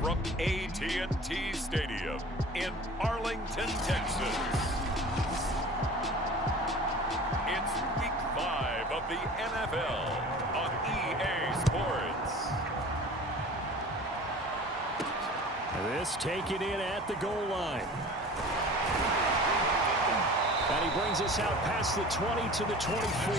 from AT&T Stadium in Arlington, Texas. It's Week 5 of the NFL on EA Sports. This taken in at the goal line. And he brings us out past the 20 to the 24.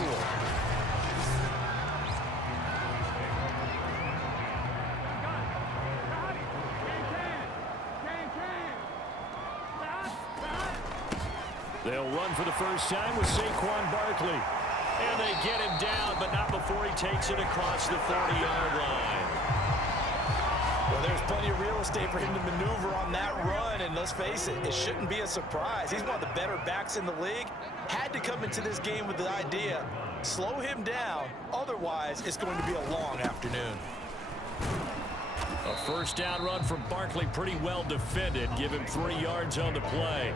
They'll run for the first time with Saquon Barkley. And they get him down, but not before he takes it across the 40-yard line. Well, there's plenty of real estate for him to maneuver on that run, and let's face it, it shouldn't be a surprise. He's one of the better backs in the league. Had to come into this game with the idea, slow him down, otherwise it's going to be a long afternoon. A first down run from Barkley, pretty well defended. Give him 3 yards on the play.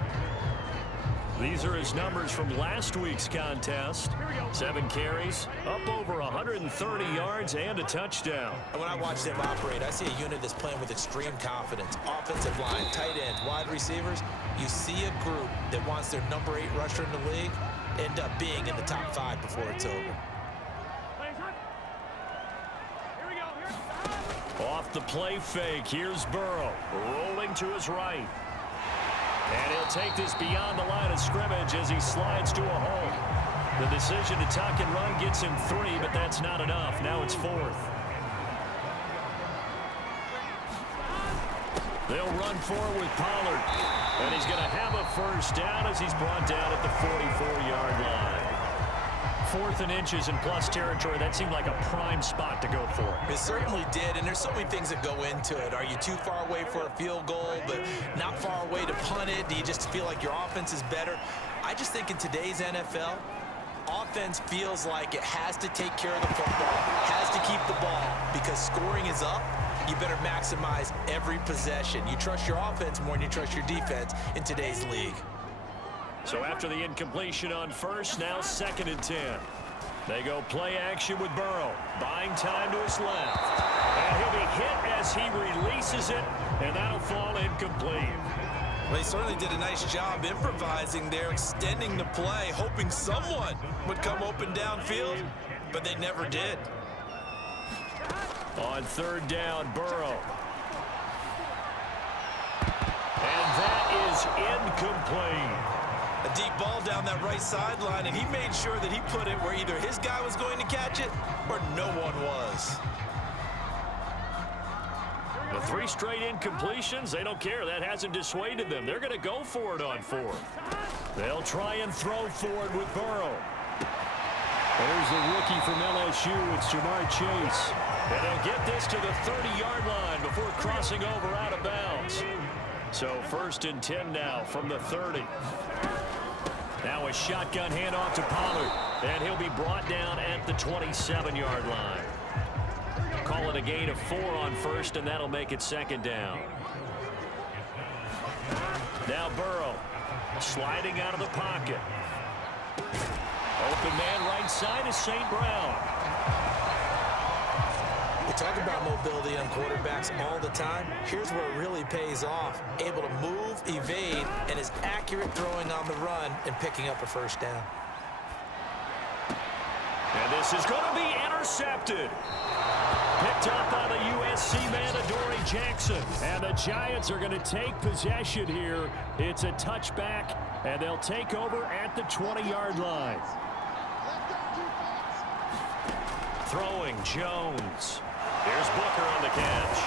These are his numbers from last week's contest. 7 carries, up over 130 yards, and a touchdown. When I watch them operate, I see a unit that's playing with extreme confidence. Offensive line, tight ends, wide receivers. You see a group that wants their number 8 rusher in the league end up being in the top 5 before it's over. Off the play fake, here's Burrow, rolling to his right. And he'll take this beyond the line of scrimmage as he slides to a hole. The decision to tuck and run gets him 3, but that's not enough. Now it's 4th. They'll run forward with Pollard. And he's going to have a first down as he's brought down at the 44-yard line. 4th and inches in plus territory. That seemed like a prime spot to go for. It certainly did, and there's so many things that go into it. Are you too far away for a field goal, but not far away to punt it? Do you just feel like your offense is better? I just think in today's NFL, offense feels like it has to take care of the football, has to keep the ball, because scoring is up. You better maximize every possession. You trust your offense more than you trust your defense in today's league. So after the incompletion on first, now 2nd and 10. They go play action with Burrow, buying time to his left. And he'll be hit as he releases it, and that'll fall incomplete. Well, he certainly did a nice job improvising there, extending the play, hoping someone would come open downfield, but they never did. On 3rd down, Burrow. And that is incomplete. A deep ball down that right sideline, and he made sure that he put it where either his guy was going to catch it or no one was. The 3 straight incompletions, they don't care. That hasn't dissuaded them. They're going to go for it on 4th. They'll try and throw forward with Burrow. There's the rookie from LSU. It's Jamar Chase. And they'll get this to the 30-yard line before crossing over out of bounds. So 1st and 10 now from the 30. Now a shotgun handoff to Pollard, and he'll be brought down at the 27-yard line. Call it a gain of 4 on 1st, and that'll make it 2nd down. Now Burrow, sliding out of the pocket. Open man right side is St. Brown. We talk about mobility on quarterbacks all the time. Here's where it really pays off. Able to move, evade, and is accurate throwing on the run and picking up a first down. And this is going to be intercepted. Picked up by the USC man, Adoree Jackson. And the Giants are going to take possession here. It's a touchback, and they'll take over at the 20-yard line. Throwing Jones. Here's Booker on the catch.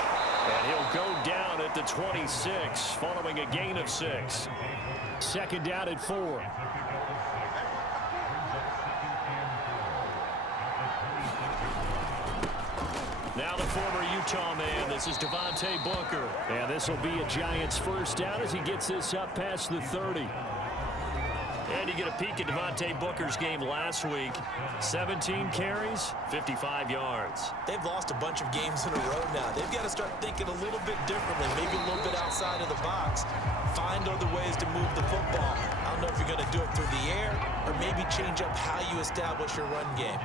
And he'll go down at the 26 following a gain of 6. 2nd down at 4. Now the former Utah man. This is Devontae Booker. And this will be a Giants first down as he gets this up past the 30. And you get a peek at Devontae Booker's game last week. 17 carries, 55 yards. They've lost a bunch of games in a row now. They've got to start thinking a little bit differently, maybe a little bit outside of the box. Find other ways to move the football. I don't know if you're going to do it through the air or maybe change up how you establish your run game.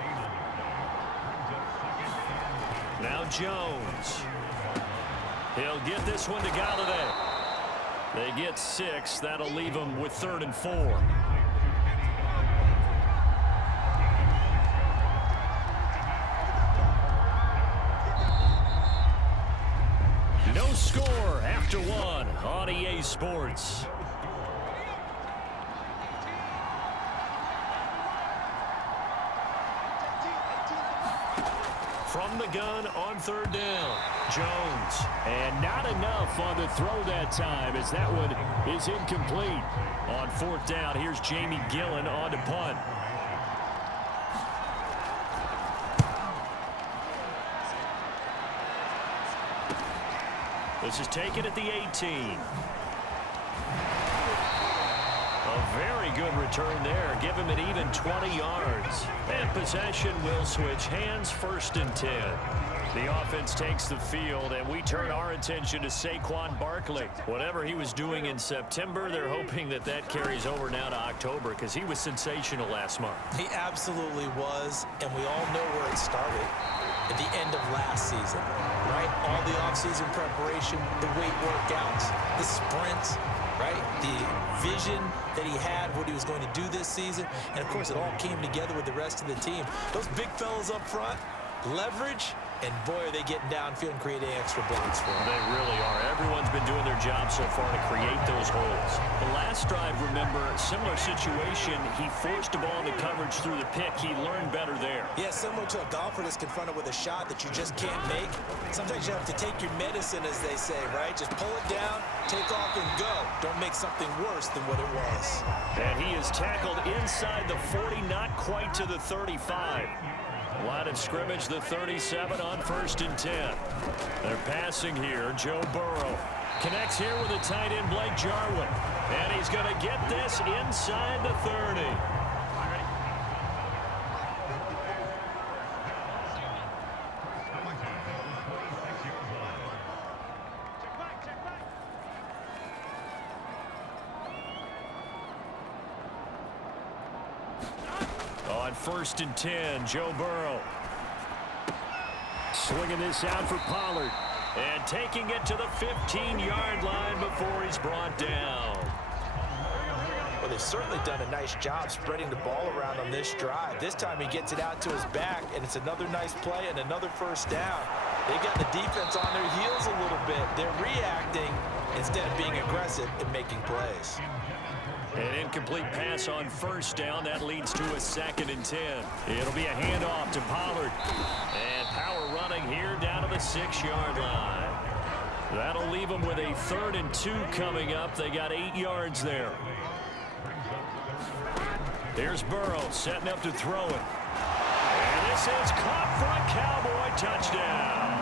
Now Jones. He'll get this one to Galladay. They get 6. That'll leave them with 3rd and 4. No score after 1 on EA Sports. From the gun on 3rd down, Jones. And not enough on the throw that time as that one is incomplete. On 4th down, here's Jamie Gillen on to punt. This is taken at the 18. A very good return there. Give him an even 20 yards. And possession will switch hands, 1st and 10. The offense takes the field, and we turn our attention to Saquon Barkley. Whatever he was doing in September, they're hoping that that carries over now to October because he was sensational last month. He absolutely was, and we all know where it started. At the end of last season, right? All the offseason preparation, the weight workouts, the sprints, right? The vision that he had, what he was going to do this season. And, of course, it all came together with the rest of the team. Those big fellas up front, leverage, and, boy, are they getting downfield and creating extra blocks for him. They really are. Everyone's been doing their job so far to create those holes. The last drive, remember, similar situation. He forced the ball into coverage through the pick. He learned better there. Yeah, similar to a golfer that's confronted with a shot that you just can't make. Sometimes you have to take your medicine, as they say, right? Just pull it down, take off, and go. Don't make something worse than what it was. And he is tackled inside the 40, not quite to the 35. Line of scrimmage, the 37 on 1st and 10. They're passing here. Joe Burrow connects here with a tight end, Blake Jarwin. And he's going to get this inside the 30. On 1st and 10, Joe Burrow. Swinging this out for Pollard. And taking it to the 15-yard line before he's brought down. Well, they've certainly done a nice job spreading the ball around on this drive. This time he gets it out to his back, and it's another nice play and another 1st down. They've got the defense on their heels a little bit. They're reacting instead of being aggressive and making plays. An incomplete pass on 1st down. That leads to a 2nd and 10. It'll be a handoff to Pollard. And power running here down to the 6-yard line. That'll leave them with a 3rd and 2 coming up. They got 8 yards there. Here's Burrow setting up to throw it. And this is caught for a Cowboy touchdown.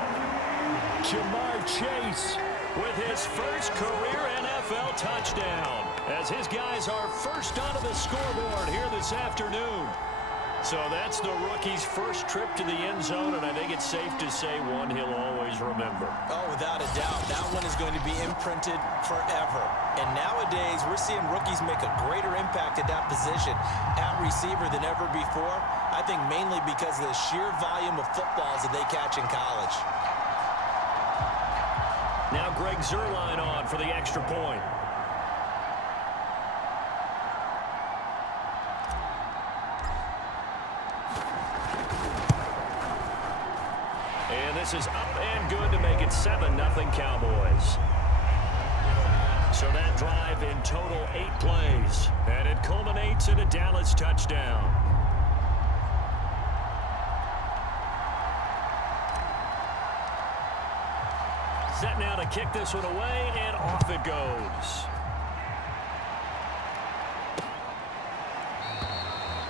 Jamar Chase with his first career NFL touchdown, as his guys are first onto the scoreboard here this afternoon. So that's the rookie's first trip to the end zone, and I think it's safe to say one he'll always remember. Oh, without a doubt. That one is going to be imprinted forever. And nowadays, we're seeing rookies make a greater impact at that position at receiver than ever before. I think mainly because of the sheer volume of footballs that they catch in college. Now Greg Zuerlein on for the extra point. And this is up and good to make it 7-0 Cowboys. So that drive in total 8 plays. And it culminates in a Dallas touchdown. Set now to kick this one away, and off it goes.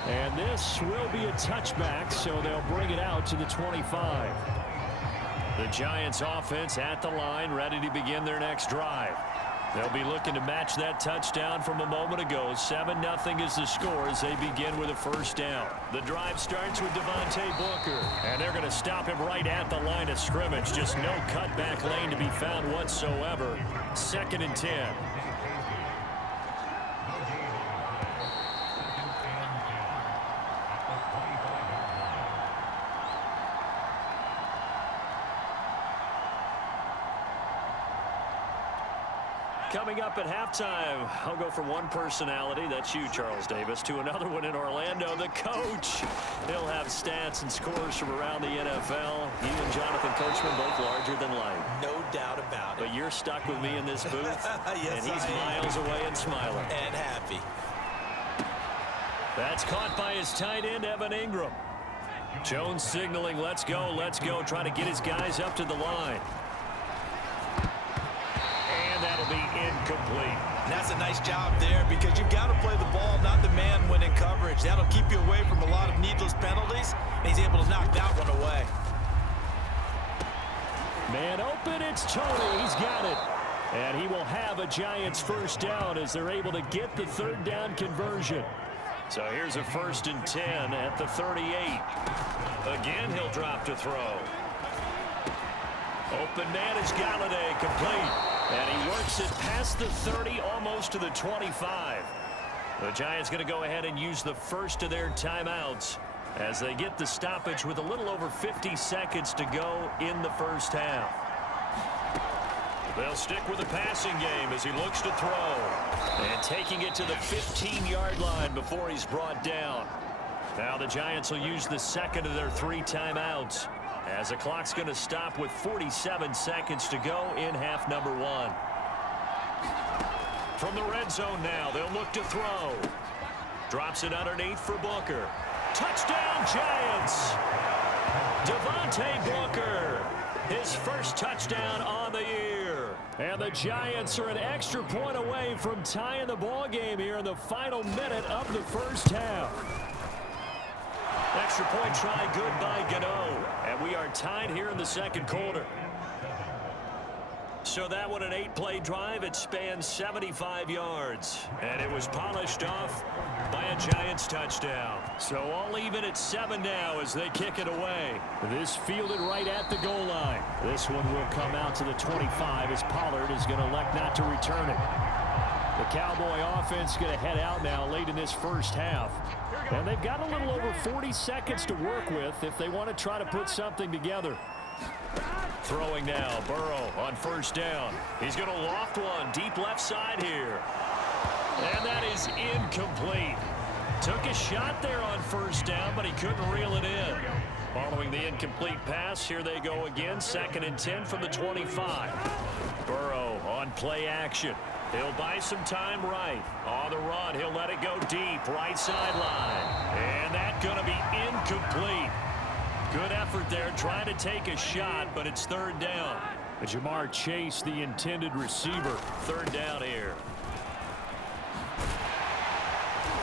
And this will be a touchback, so they'll bring it out to the 25. The Giants offense at the line, ready to begin their next drive. They'll be looking to match that touchdown from a moment ago. 7-0 is the score as they begin with a 1st down. The drive starts with Devontae Booker, and they're going to stop him right at the line of scrimmage. Just no cutback lane to be found whatsoever. 2nd and 10. coming up at halftime. I'll go from one personality, that's you, Charles Davis, to another one in Orlando, the coach. He'll have stats and scores from around the NFL. He and Jonathan Coachman both larger than life. No doubt about it. But you're stuck with me in this booth, yes, and he's miles away and smiling. And happy. That's caught by his tight end, Evan Ingram. Jones signaling, let's go, trying to get his guys up to the line. And that'll be incomplete. And that's a nice job there because you've got to play the ball, not the man when in coverage. That'll keep you away from a lot of needless penalties, and he's able to knock that one away. Man open, it's Tony, he's got it. And he will have a Giants first down as they're able to get the third down conversion. So here's a 1st and 10 at the 38. Again, he'll drop to throw. Open man is Galladay, complete. And he works it past the 30, almost to the 25. The Giants going to go ahead and use the first of their timeouts as they get the stoppage with a little over 50 seconds to go in the first half. They'll stick with the passing game as he looks to throw. And taking it to the 15-yard line before he's brought down. Now the Giants will use the second of their 3 timeouts as the clock's going to stop with 47 seconds to go in half number 1. From the red zone now, they'll look to throw. Drops it underneath for Booker. Touchdown, Giants! Devontae Booker, his first touchdown on the year. And the Giants are an extra point away from tying the ball game here in the final minute of the first half. Extra point try good by Gano. And we are tied here in the second quarter. So that one, an 8-play drive. It spans 75 yards. And it was polished off by a Giants touchdown. So all even at 7 now as they kick it away. This fielded right at the goal line. This one will come out to the 25 as Pollard is going to elect not to return it. The Cowboy offense going to head out now late in this first half. And they've got a little over 40 seconds to work with if they want to try to put something together. Throwing now, Burrow on first down. He's going to loft one deep left side here. And that is incomplete. Took a shot there on first down, but he couldn't reel it in. Following the incomplete pass, here they go again. 2nd and 10 from the 25. Burrow on play action. He'll buy some time right. On the run, he'll let it go deep, right sideline. And that's going to be incomplete. Good effort there, trying to take a shot, but it's 3rd down. Jamar Chase, the intended receiver. 3rd down here.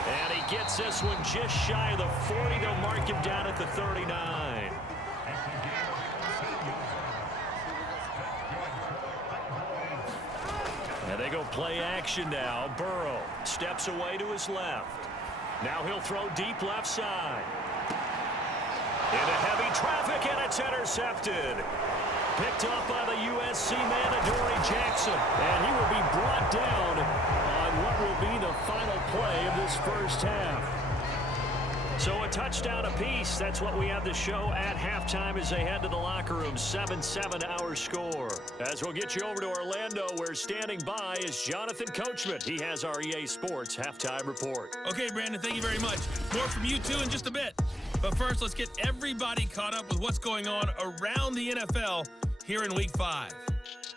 And he gets this one just shy of the 40. They'll mark him down at the 39. And they go play action now. Burrow steps away to his left. Now he'll throw deep left side. Into heavy traffic, and it's intercepted. Picked off by the USC man, Adoree Jackson. And he will be brought down on what will be the final play of this first half. So a touchdown apiece. That's what we have to show at halftime as they head to the locker room. 7-7 our score. As we'll get you over to Orlando, where standing by is Jonathan Coachman. He has our EA Sports halftime report. Okay, Brandon, thank you very much. More from you two in just a bit. But first, let's get everybody caught up with what's going on around the NFL here in Week 5.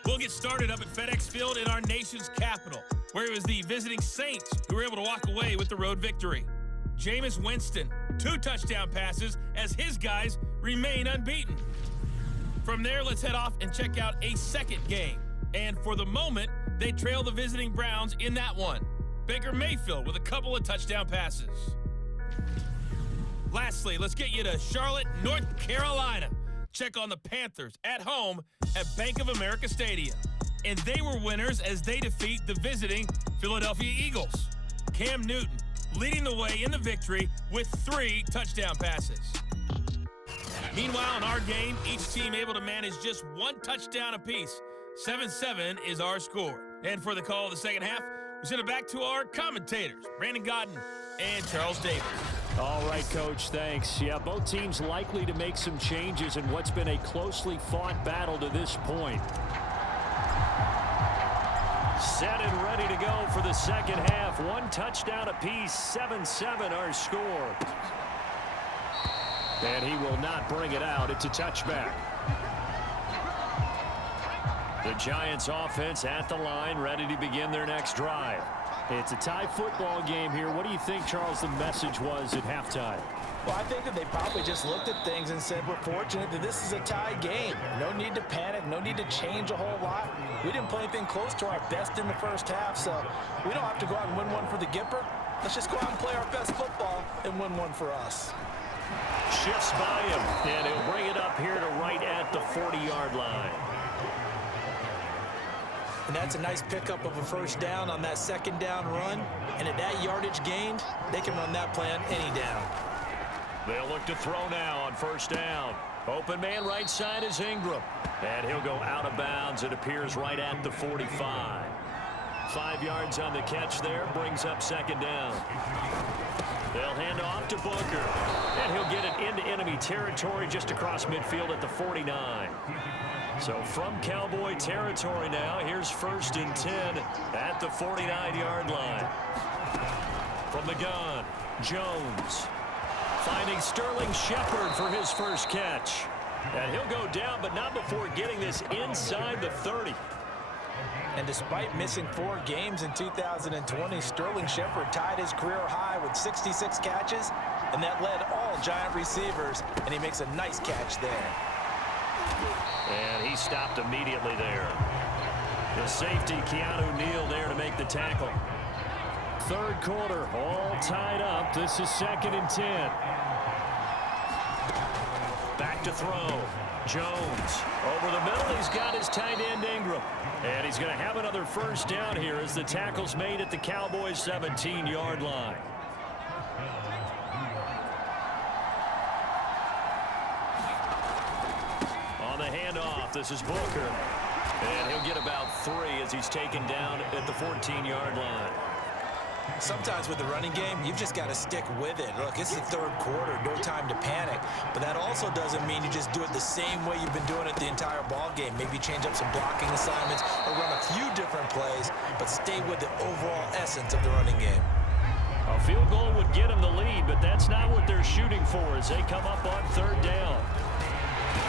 We'll get started up at FedEx Field in our nation's capital, where it was the visiting Saints who were able to walk away with the road victory. Jameis Winston, 2 touchdown passes as his guys remain unbeaten. From there, let's head off and check out a second game. And for the moment, they trail the visiting Browns in that one. Baker Mayfield with a couple of touchdown passes. Lastly, let's get you to Charlotte, North Carolina. Check on the Panthers at home at Bank of America Stadium. And they were winners as they defeat the visiting Philadelphia Eagles. Cam Newton leading the way in the victory with 3 touchdown passes. Meanwhile, in our game, each team able to manage just 1 touchdown apiece. 7-7 is our score. And for the call of the second half, we send it back to our commentators, Brandon Godden and Charles Davis. All right, Coach, thanks. Yeah, both teams likely to make some changes in what's been a closely fought battle to this point. Set and ready to go for the second half. One touchdown apiece, 7-7 our score. And he will not bring it out. It's a touchback. The Giants offense at the line, ready to begin their next drive. It's a tie football game here. What do you think, Charles, the message was at halftime? Well, I think that they probably just looked at things and said, we're fortunate that this is a tie game. No need to panic, no need to change a whole lot. We didn't play anything close to our best in the first half, so we don't have to go out and win one for the Gipper. Let's just go out and play our best football and win one for us. Shifts by him, and he'll bring it up here to right at the 40-yard line. And that's a nice pickup of a first down on that second down run. And at that yardage gained, they can run that play on any down. They'll look to throw now on first down. Open man right side is Ingram. And he'll go out of bounds. It appears right at the 45. 5 yards on the catch there. Brings up second down. They'll hand off to Booker. And he'll get it into enemy territory just across midfield at the 49. So from Cowboy territory now, here's 1st and 10 at the 49-yard line. From the gun, Jones finding Sterling Shepard for his first catch. And he'll go down, but not before getting this inside the 30. And despite missing 4 games in 2020, Sterling Shepard tied his career high with 66 catches, and that led all Giant receivers, and he makes a nice catch there. And he stopped immediately there. The safety, Keanu Neal, there to make the tackle. Third quarter, all tied up. This is 2nd and 10. Back to throw. Jones over the middle. He's got his tight end, Ingram. And he's going to have another first down here as the tackle's made at the Cowboys' 17-yard line. On the handoff, this is Booker. And he'll get about 3 as he's taken down at the 14-yard line. Sometimes with the running game, you've just got to stick with it. Look, it's the third quarter, no time to panic. But that also doesn't mean you just do it the same way you've been doing it the entire ball game. Maybe change up some blocking assignments or run a few different plays, but stay with the overall essence of the running game. A field goal would get them the lead, but that's not what they're shooting for as they come up on third down.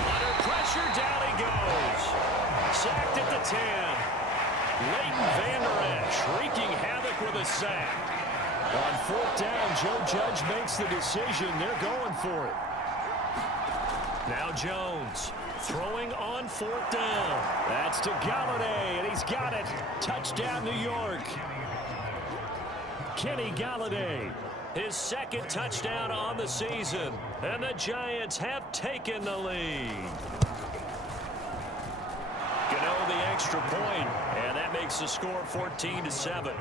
Under pressure, down he goes. Sacked at the 10. Leighton Vander Esch wreaking havoc with a sack. On 4th down, Joe Judge makes the decision. They're going for it. Now Jones throwing on 4th down. That's to Galladay, and he's got it. Touchdown, New York. Kenny Galladay, his 2nd touchdown on the season. And the Giants have taken the lead. Gano the extra point, and that makes the score 14-7.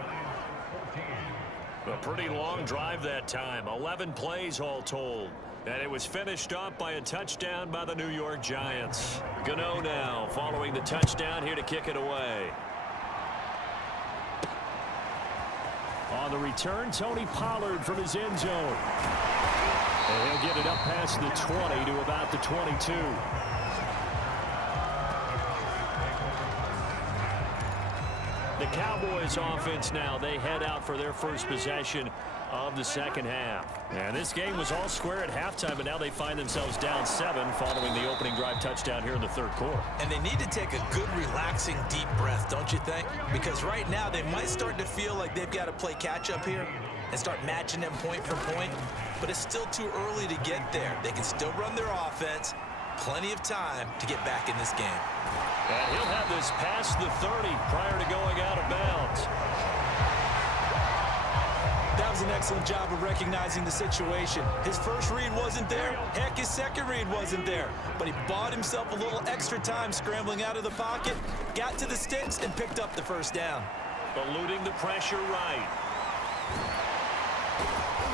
A pretty long drive that time, 11 plays all told. And it was finished off by a touchdown by the New York Giants. Gano now following the touchdown here to kick it away. On the return, Tony Pollard from his end zone. And he'll get it up past the 20 to about the 22. The Cowboys offense now, they head out for their first possession of the second half. And this game was all square at halftime, but now they find themselves down 7 following the opening drive touchdown here in the third quarter. And they need to take a good, relaxing, deep breath, don't you think? Because right now they might start to feel like they've got to play catch-up here and start matching them point for point, but it's still too early to get there. They can still run their offense. Plenty of time to get back in this game. And he'll have this past the 30 prior to going out of bounds. That was an excellent job of recognizing the situation. His first read wasn't there. Heck, his second read wasn't there. But he bought himself a little extra time scrambling out of the pocket, got to the sticks, and picked up the first down. Eluding the pressure right.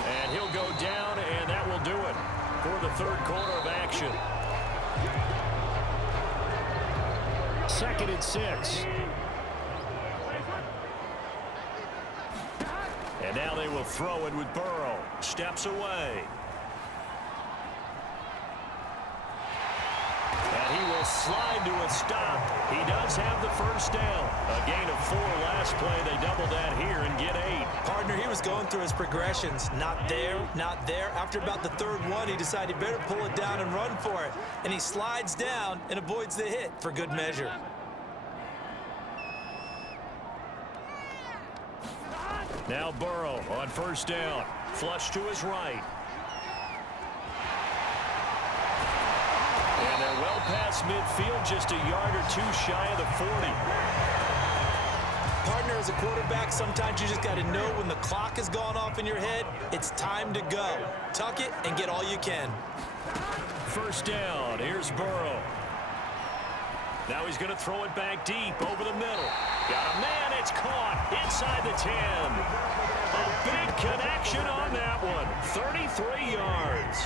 And he'll go down, and that will do it for the third quarter of action. 2nd and 6. And now they will throw it with Burrow. Steps away. And he will slide to a stop. He does have the first down. A gain of 4 last play, they double that here and get 8. Partner, he was going through his progressions. Not there, not there. After about the third one, he decided he better pull it down and run for it. And he slides down and avoids the hit for good measure. Now Burrow on first down. Flush to his right. And they're well past midfield, just a yard or two shy of the 40. Partner, as a quarterback, sometimes you just got to know when the clock has gone off in your head, it's time to go. Tuck it and get all you can. First down. Here's Burrow. Now he's going to throw it back deep over the middle. Got a man. It's caught inside the 10. A big connection on that one. 33 yards.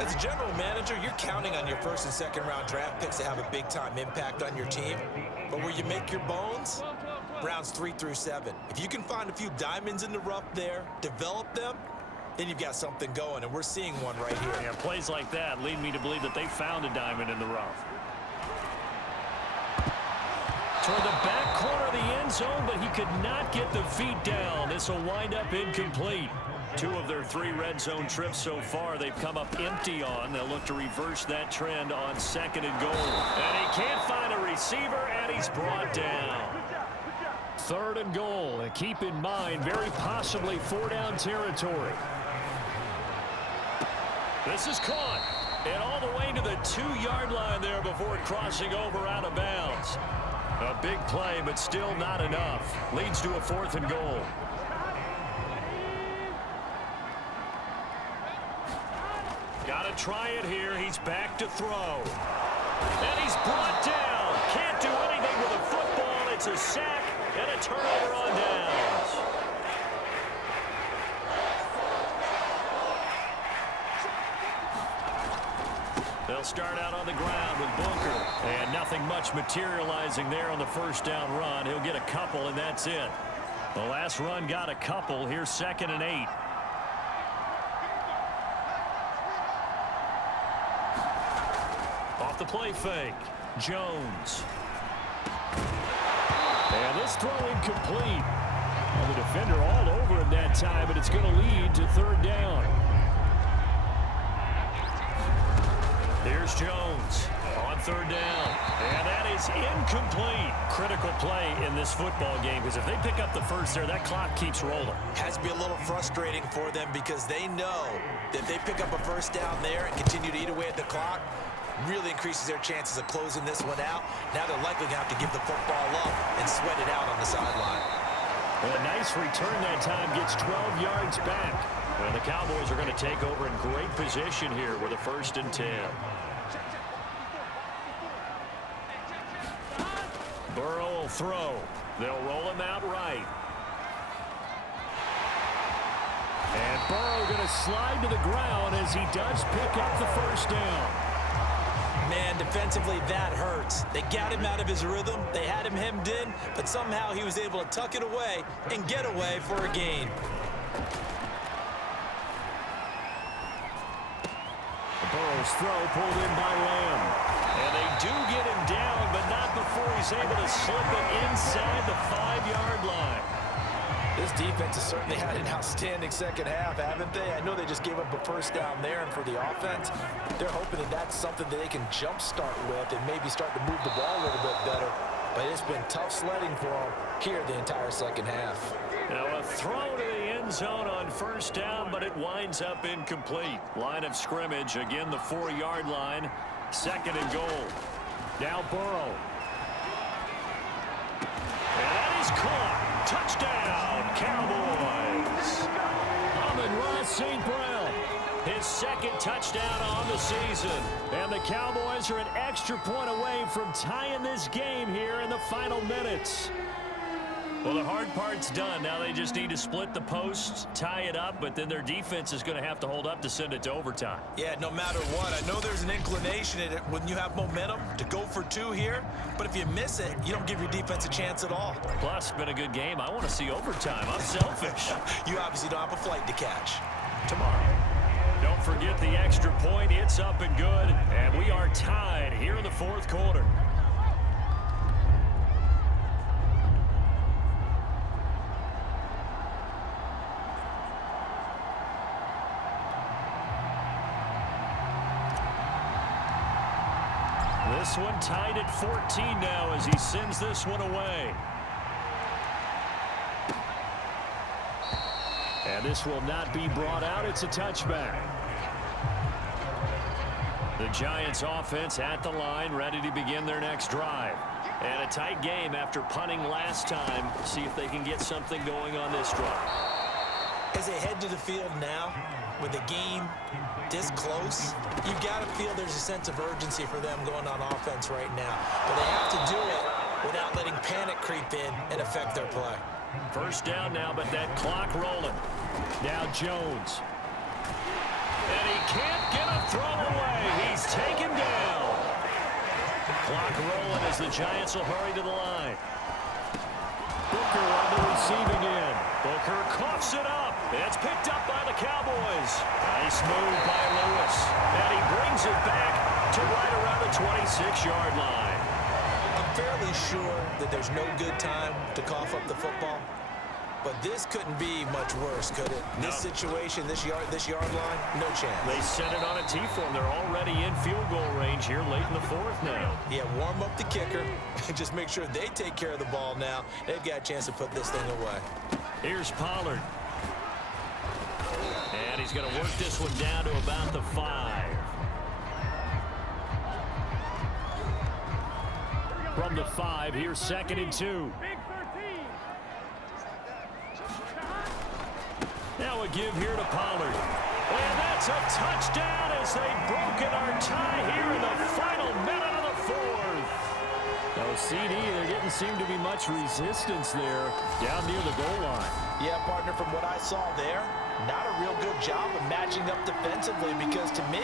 As a general manager, you're counting on your first and second round draft picks to have a big-time impact on your team. But where you make your bones, rounds 3 through 7. If you can find a few diamonds in the rough there, develop them, then you've got something going, and we're seeing one right here. Yeah, plays like that lead me to believe that they found a diamond in the rough. Toward the back corner of the end zone, but he could not get the feet down. This will wind up incomplete. 2 of their 3 red zone trips so far, they've come up empty on. They'll look to reverse that trend on 2nd and goal. And he can't find a receiver, and he's brought down. 3rd and goal. And keep in mind, very possibly 4-down territory. This is caught. And all the way to the 2-yard line there before crossing over out of bounds. A big play, but still not enough. Leads to a 4th and goal. Got to try it here. He's back to throw. And he's brought down. Can't do anything with a football. It's a sack and a turnover on downs. They'll start out on the ground with Booker. And nothing much materializing there on the first down run. He'll get a couple, and that's it. The last run got a couple. Here's 2nd and 8. Off the play fake. Jones. And this throw incomplete. Well, the defender all over him that time, but it's going to lead to 3rd down. Here's Jones on 3rd down. And that is incomplete. Critical play in this football game, because if they pick up the first there, that clock keeps rolling. Has to be a little frustrating for them because they know that if they pick up a first down there and continue to eat away at the clock, really increases their chances of closing this one out. Now they're likely going to have to give the football up and sweat it out on the sideline. Well, a nice return that time, gets 12 yards back. Well, the Cowboys are going to take over in great position here with a 1st and 10. Burrow will throw. They'll roll him out right. And Burrow going to slide to the ground as he does pick up the 1st down. Man, defensively, that hurts. They got him out of his rhythm. They had him hemmed in, but somehow he was able to tuck it away and get away for a gain. Burrow's throw pulled in by Lamb. And they do get him down, but not before he's able to slip it inside the 5-yard line. This defense has certainly had an outstanding second half, haven't they? I know they just gave up a first down there, and for the offense, they're hoping that that's something that they can jumpstart with and maybe start to move the ball a little bit better. But it's been tough sledding for them here the entire second half. Now a throw to the end zone on 1st down, but it winds up incomplete. Line of scrimmage, again the 4-yard line. 2nd and goal. Now Burrow. And that is caught. Touchdown, Cowboys. Amon-Ra St. Brown, his 2nd touchdown on the season. And the Cowboys are an extra point away from tying this game here in the final minutes. Well, the hard part's done. Now they just need to split the posts, tie it up, but then their defense is going to have to hold up to send it to overtime. Yeah, no matter what. I know there's an inclination in it when you have momentum to go for 2 here, but if you miss it, you don't give your defense a chance at all. Plus, it's been a good game. I want to see overtime. I'm selfish. You obviously don't have a flight to catch. Tomorrow. Don't forget the extra point. It's up and good, and we are tied here in the 4th quarter. this one tied at 14 now as he sends this one away. And this will not be brought out. It's a touchback. The Giants offense at the line, ready to begin their next drive. And a tight game after punting last time. See if they can get something going on this drive. As they head to the field now, with the game this close, you've got to feel there's a sense of urgency for them going on offense right now. But they have to do it without letting panic creep in and affect their play. First down now, but that clock rolling. Now Jones. And he can't get a throw away. He's taken down. Clock rolling as the Giants will hurry to the line. Booker on the receiving end. Booker coughs it up. It's picked up by the Cowboys. Nice move by Lewis. And he brings it back to right around the 26-yard line. I'm fairly sure that there's no good time to cough up the football. But this couldn't be much worse, could it? No. This situation, this yard line, no chance. They sent it on a T-form. They're already in field goal range here late in the fourth now. Yeah, warm up the kicker. Just make sure they take care of the ball now. They've got a chance to put this thing away. Here's Pollard. And he's going to work this one down to about the 5. From the 5, here's 2nd and 2. Now a give here to Pollard. And that's a touchdown as they've broken our tie here in the final minute of the fourth. Now CD, there seem to be much resistance there down near the goal line. Yeah, partner, from what I saw there, not a real good job of matching up defensively because to me,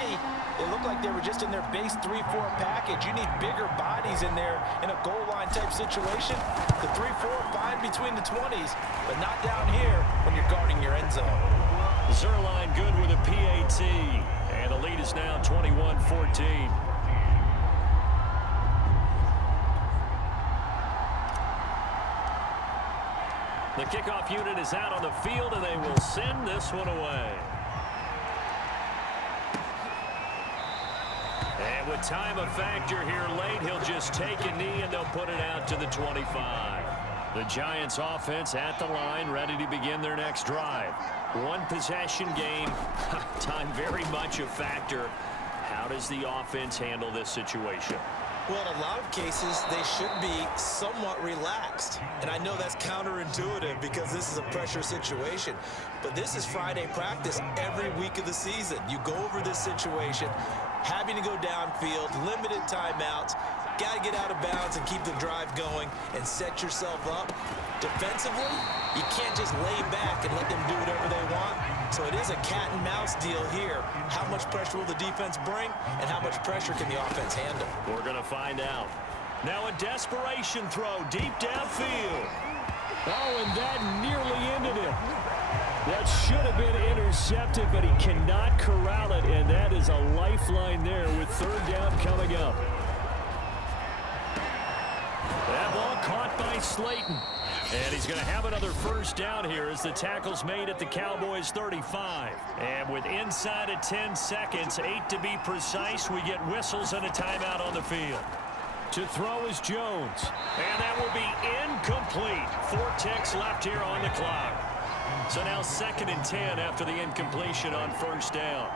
it looked like they were just in their base 3-4 package. You need bigger bodies in there in a goal line type situation. The 3-4 fine between the 20s, but not down here when you're guarding your end zone. Zerline good with a PAT, and the lead is now 21-14. The kickoff unit is out on the field, and they will send this one away. And with time a factor here late, he'll just take a knee, and they'll put it out to the 25. The Giants offense at the line, ready to begin their next drive. One possession game, time very much a factor. How does the offense handle this situation? Well, in a lot of cases, they should be somewhat relaxed. And I know that's counterintuitive because this is a pressure situation. But this is Friday practice every week of the season. You go over this situation, having to go downfield, limited timeouts, got to get out of bounds and keep the drive going and set yourself up. Defensively, you can't just lay back and let them do whatever they want. So it is a cat and mouse deal here. How much pressure will the defense bring and how much pressure can the offense handle? We're going to find out. Now a desperation throw deep downfield. Oh, and that nearly ended it. That should have been intercepted, but he cannot corral it, and that is a lifeline there with third down coming up. That ball caught by Slayton. And he's going to have another first down here as the tackle's made at the Cowboys 35. And with inside of 10 seconds, 8 to be precise, we get whistles and a timeout on the field. To throw is Jones. And that will be incomplete. 4 ticks left here on the clock. So now 2nd and 10 after the incompletion on first down.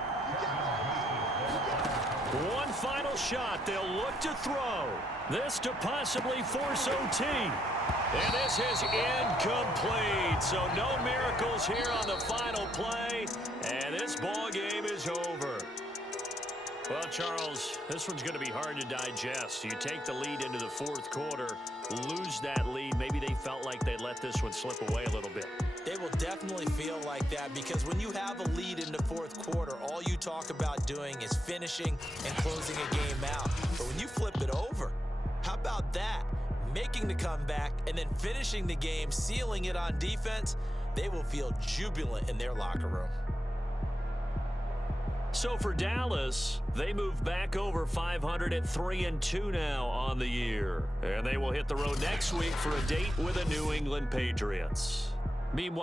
One final shot. They'll look to throw. This to possibly force OT. And this is incomplete. So no miracles here on the final play. And this ball game is over. Well, Charles, this one's going to be hard to digest. You take the lead into the fourth quarter, lose that lead. Maybe they felt like they let this one slip away a little bit. They will definitely feel like that because when you have a lead in the fourth quarter, all you talk about doing is finishing and closing a game out. But when you flip it over, how about that? Making the comeback and then finishing the game, sealing it on defense, they will feel jubilant in their locker room. So for Dallas, they move back over 500 at 3-2 now on the year. And they will hit the road next week for a date with the New England Patriots. Meanwhile,